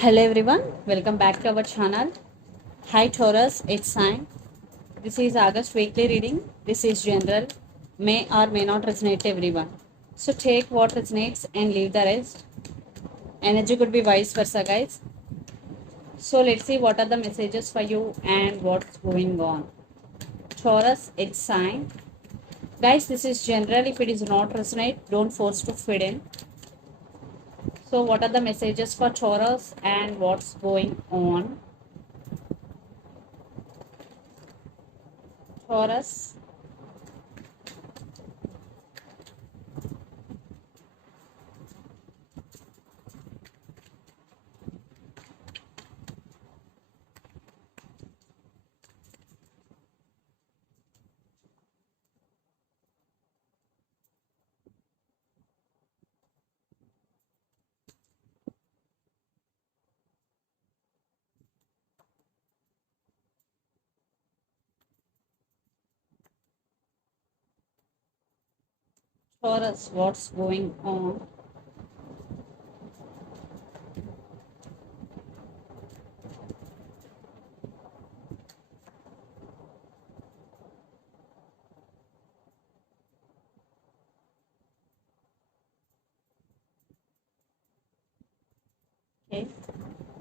Hello everyone, welcome back to our channel. Hi Taurus, it's sign. This is August weekly reading. This is general, may or may not resonate to everyone. So take what resonates and leave the rest. Energy could be vice versa, guys. So let's see what are the messages for you and what's going on. Taurus, it's sign. Guys, this is general. If it is not resonate, don't force to fit in. So what are the messages for Taurus and what's going on? Taurus. Taurus, what's going on? Okay.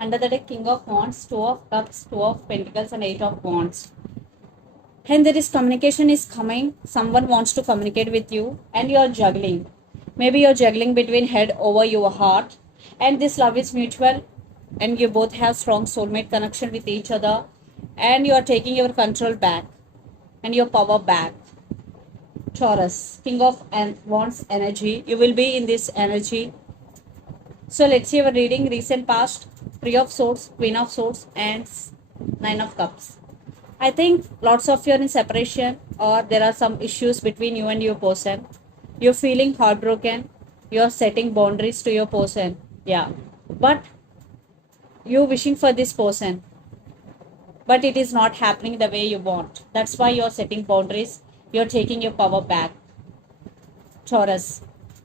Under the deck, King of Wands, Two of Cups, Two of Pentacles, and Eight of Wands. And there is communication is coming. Someone wants to communicate with you, and you are juggling. Maybe you're juggling between head over your heart, and this love is mutual, and you both have strong soulmate connection with each other, and you are taking your control back and your power back. Taurus, King of Wands energy. You will be in this energy. So let's see our reading recent past, Three of Swords, Queen of Swords, and Nine of Cups. I think lots of you are in separation or there are some issues between you and your person. You're feeling heartbroken. You're setting boundaries to your person. Yeah. But you're wishing for this person. But it is not happening the way you want. That's why you're setting boundaries. You're taking your power back. Taurus.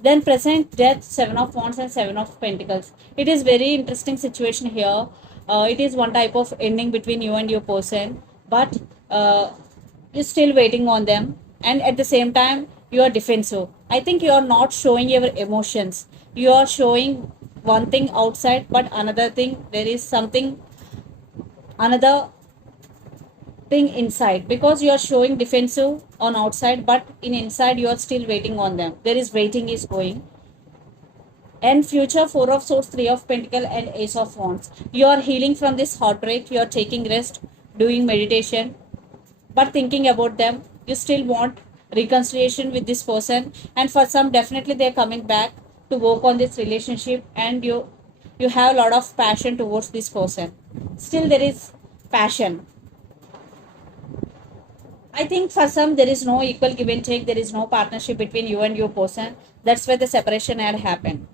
Then present death, Seven of Wands and Seven of Pentacles. It is very interesting situation here. It is one type of ending between you and your person, but you're still waiting on them, and at the same time you are defensive. I think you are not showing your emotions. You are showing one thing outside, but another thing there is something another thing inside, because you are showing defensive on outside but in inside you are still waiting on them. There is waiting is going. And future, Four of Swords, Three of Pentacle, and Ace of Wands. You are healing from this heartbreak. You are taking rest, doing meditation, but thinking about them. You still want reconciliation with this person, and for some definitely they're coming back to work on this relationship, and you have a lot of passion towards this person. Still there is passion. I think for some there is no equal give and take. There is no partnership between you and your person. That's why the separation had happened.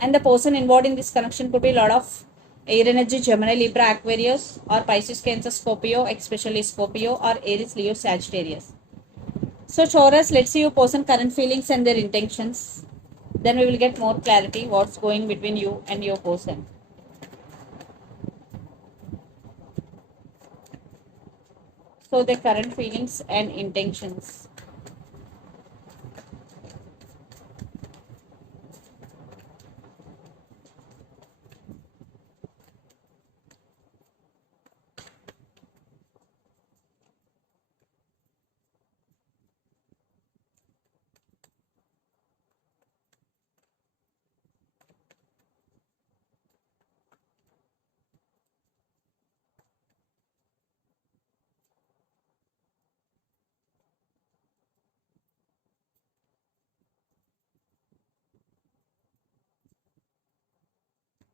And the person involved in this connection could be a lot of air energy, Gemini, Libra, Aquarius, or Pisces, Cancer, Scorpio, especially Scorpio, or Aries, Leo, Sagittarius. So Taurus, let's see your person current feelings and their intentions. Then we will get more clarity what's going between you and your person. So the current feelings and intentions.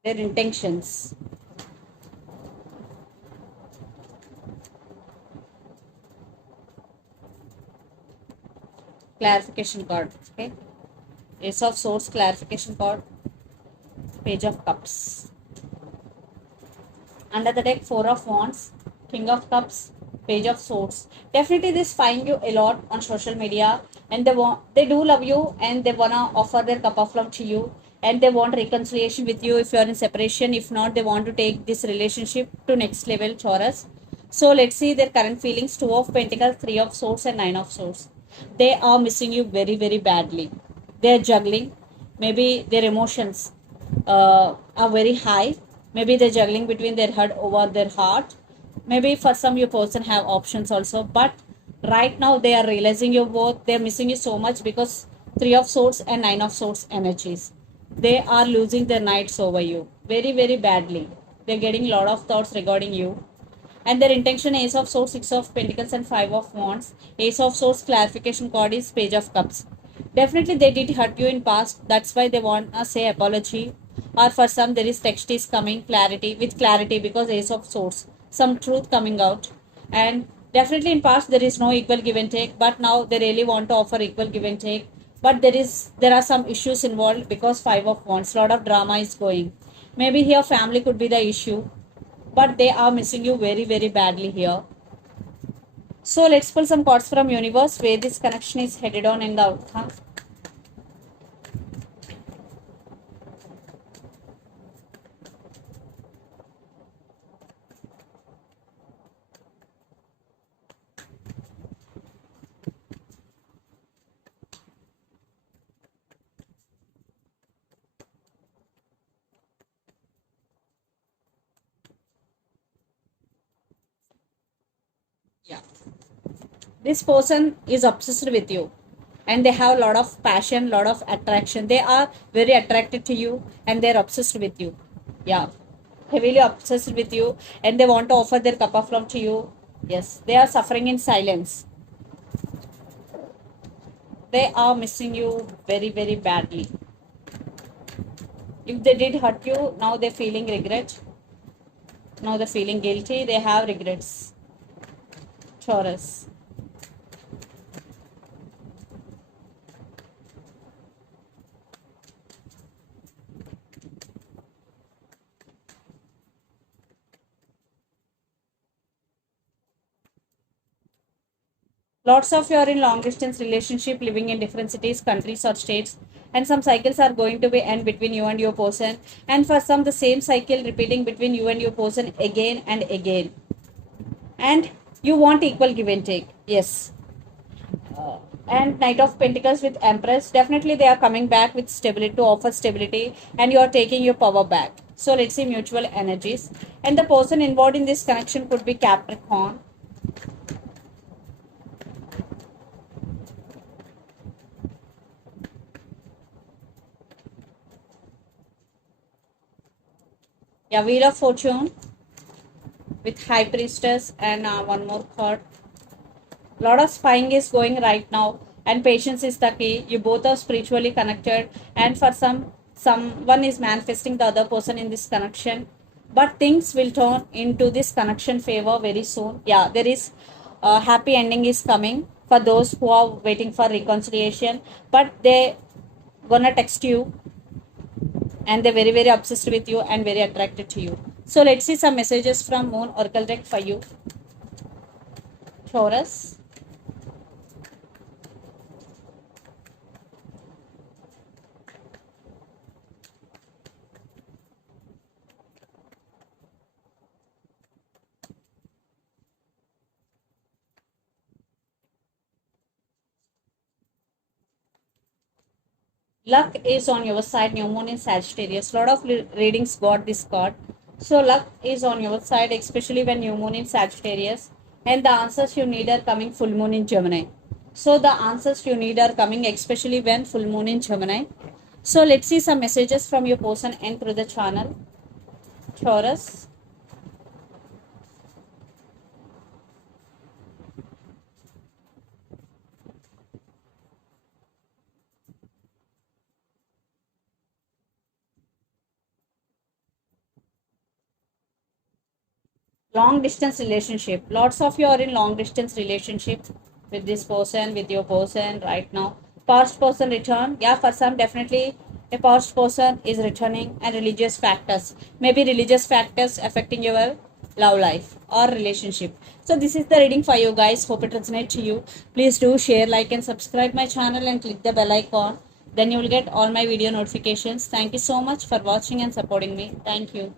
Their intentions. Clarification card. Okay. Ace of Swords, clarification card. Page of Cups. Under the deck, Four of Wands, King of Cups, Page of Swords. Definitely this find you a lot on social media, and they do love you, and they wanna offer their cup of love to you. and they want reconciliation with you if you are in separation. If not, they want to take this relationship to next level, Taurus. So let's see their current feelings. Two of Pentacles, Three of Swords, and Nine of Swords. They are missing you very, very badly. They are juggling. Maybe their emotions are very high. Maybe they're juggling between their head over their heart. Maybe for some your person have options also, but right now they are realizing you both. They're missing you so much because Three of Swords and Nine of Swords energies. They are losing their nights over you very, very badly. They're getting a lot of thoughts regarding you, and their intention: Ace of Swords, Six of Pentacles, and Five of Wands. Ace of Swords clarification card is Page of Cups. Definitely they did hurt you in past, that's why they want to say apology. Or for some there is text is coming, clarity with clarity, because Ace of Swords, some truth coming out. And definitely in past there is no equal give and take, but now they really want to offer equal give and take. But there are some issues involved because Five of Wands, lot of drama is going. Maybe here family could be the issue, but they are missing you very, very badly here. So let's pull some cards from universe where this connection is headed on in the outcome. Yeah, this person is obsessed with you, and they have a lot of passion, lot of attraction. They are very attracted to you, and they're obsessed with you. Yeah, heavily obsessed with you, and they want to offer their cup of love to you. Yes, they are suffering in silence. They are missing you very, very badly. If they did hurt you, now they're feeling regret. Now they're feeling guilty. They have regrets. Taurus. Lots of you are in long distance relationship, living in different cities, countries, or states, and some cycles are going to be end between you and your person. And for some, the same cycle repeating between you and your person again and again. And you want equal give and take. Yes. And Knight of Pentacles with Empress. Definitely, they are coming back with stability to offer stability, and you are taking your power back. So let's see mutual energies. And the person involved in this connection could be Capricorn. Yeah, Wheel of Fortune with High Priestess, and one more card. Lot of spying is going right now, and patience is the key. You both are spiritually connected, and for someone is manifesting the other person in this connection, but things will turn into this connection favor very soon. Yeah, there is a happy ending is coming for those who are waiting for reconciliation, but they gonna text you, and they're very, very obsessed with you and very attracted to you. So let's see some messages from Moon Oracle deck for you, Taurus. Luck is on your side. New moon in Sagittarius. Lot of readings got this card. So luck is on your side, especially when new moon in Sagittarius. And the answers you need are coming full moon in Gemini. So the answers you need are coming especially when full moon in Gemini. So let's see some messages from your person and through the channel, Taurus. Long distance relationship. Lots of you are in long distance relationship with this person, with your person right now. Past person return. Yeah, for some definitely a past person is returning, and religious factors. Maybe religious factors affecting your love life or relationship. So this is the reading for you guys. Hope it resonates to you. Please do share, like, and subscribe my channel and click the bell icon. Then you will get all my video notifications. Thank you so much for watching and supporting me. Thank you.